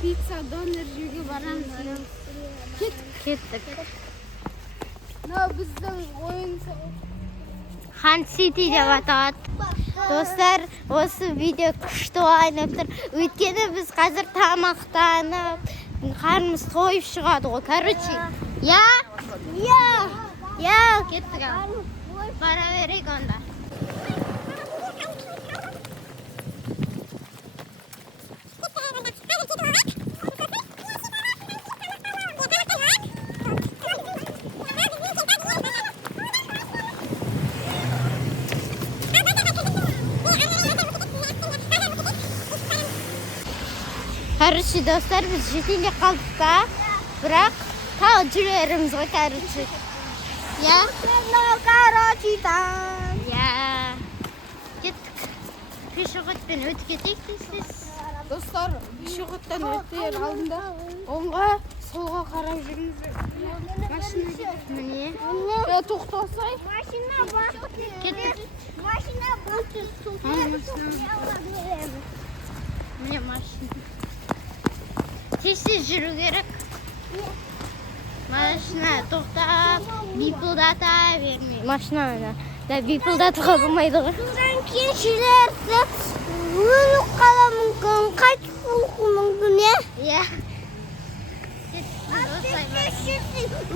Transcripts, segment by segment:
Pizza, doner jeyge baramız. Kettik. Mына біздің ойын Хан Сити деп аталады. Достар, осы видео күшті ойнап тұр. Өйткені біз қазір тамақтанып, қарнымыз тойып шығады ғой. Короче, я, кеттік ал. Бара берейік онда. Короче, достар, біз жетеле қалдық та, бірақ тағы жүреріміз ғой, короче. Я? Кеттік. Пешеходпен өтіп кетейік дейсіз. Достар, пешеходтан өтер алдында оңға, солға қарап жүріңіздер. Машина кетті. Міне. Тоқтасай. Машина бар. Кеттік. Машина бар. Міне машина. Тез жүру керек. Машина тоқтап, бипылдата бермей. Машинаны да бипылдатуға болмайды ғой. Содан кейін жүрерді өліп қала мүмкін, қайтып болуы мүмкін, Иә.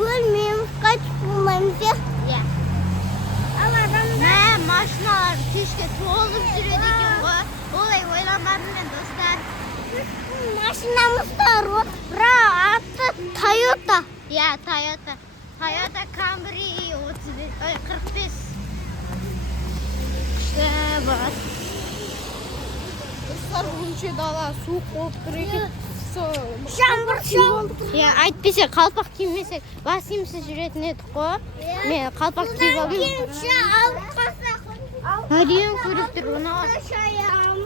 өлмейміз, қайтып болмаймыз, Иә. ал адамдар Машиналар кешке толып жүреді екен ғой. Олай ойламадым мен, достар. машинамыз бар ғой, бірақ аты Toyota. Иә, Toyota Camry 45. Күшті бар. Достар, бүгінше дала суық болып тұр екен. Жаңбыр жауып тұр. Иә, әйтпесе қалпақ кимесек, бас киімсіз жүретін едік қой. Мен қалпақ киіп алдым. Кемші алып қалсақ. Әдейін көріп тұр, оны ал. Шаям.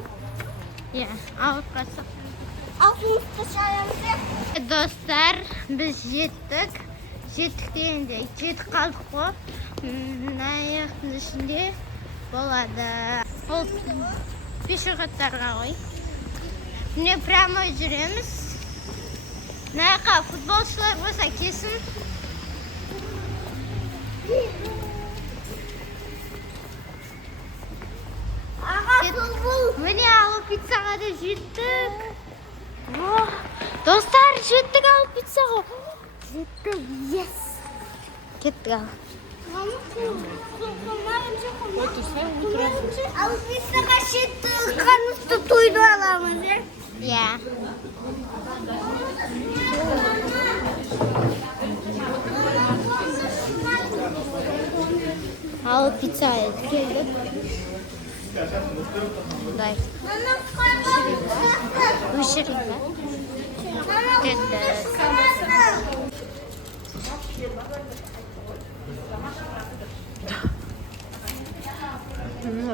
Иә, алып қалсақ. Алтымызды шаямыз. Достар, біз жеттік. Жеттік дегенде, жетіп қалдық қой. Аяқтың ішінде болады. Ол пешеходтарға ғой. Міне прямо жүреміз. Мына футболшылар болса кесін. Аға футбол. Міне алып пиццаға да жеттік. Достар, жеттік алып пиццаға. Жеттік, yes. Кеттік ал. Ал пиццаға жеттік, қарнымызды тойды аламыз, Иә. Алып пицца келдік. Дай. Өшірейін бе? Кеттік.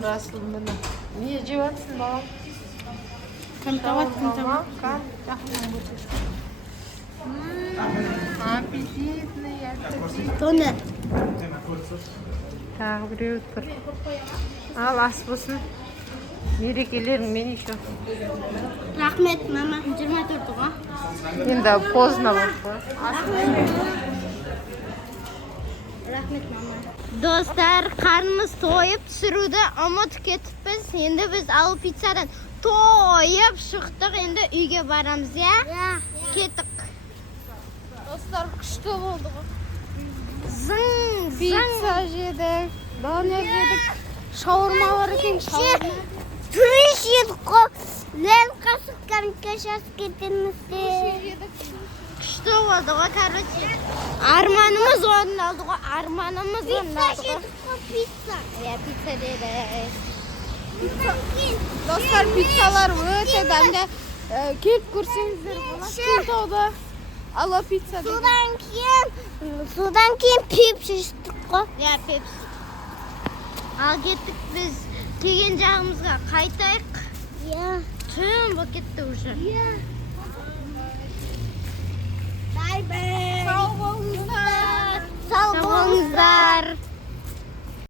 Расыл міне. Не жеп жатсың, балам? Тамақ. Аппетитный. Тоны. Тағы біреу тұр. Ал, ас болсын. Мерекелеріңмен еще. Рахмет, мама. 24 ғой. Енді поздно болып қой. Рахмет, мама. Достар, қарнымыз тойып түсіруді ұмытып кетіппіз. Енді біз алып пиццадан тойып шықтық. Енді үйге барамыз, иә? Кеттік. Достар, күшті болды ғой. Зың. Пицца жедік, донер жедік, шаурма бар екен, шаурма. Күреш едік қой. Ләл қасық конкашас кетемізде. Күшті болды ғой, короче. Арманымыз орындалды ғой, Пицца жедік қой, пицца. Иә, пицца деді. Достар, пиццалар өте дәмді. Келіп көрсеңіздер болады. Кентауда ала пицца деді. Содан кейін пепси іштік қой. Иә, пепси. Ал кеттік біз келген жағымызға қайтайық. Иә. Түн болып кетті уже. Бай-бай. Сау болыңыздар. Сау болыңыздар.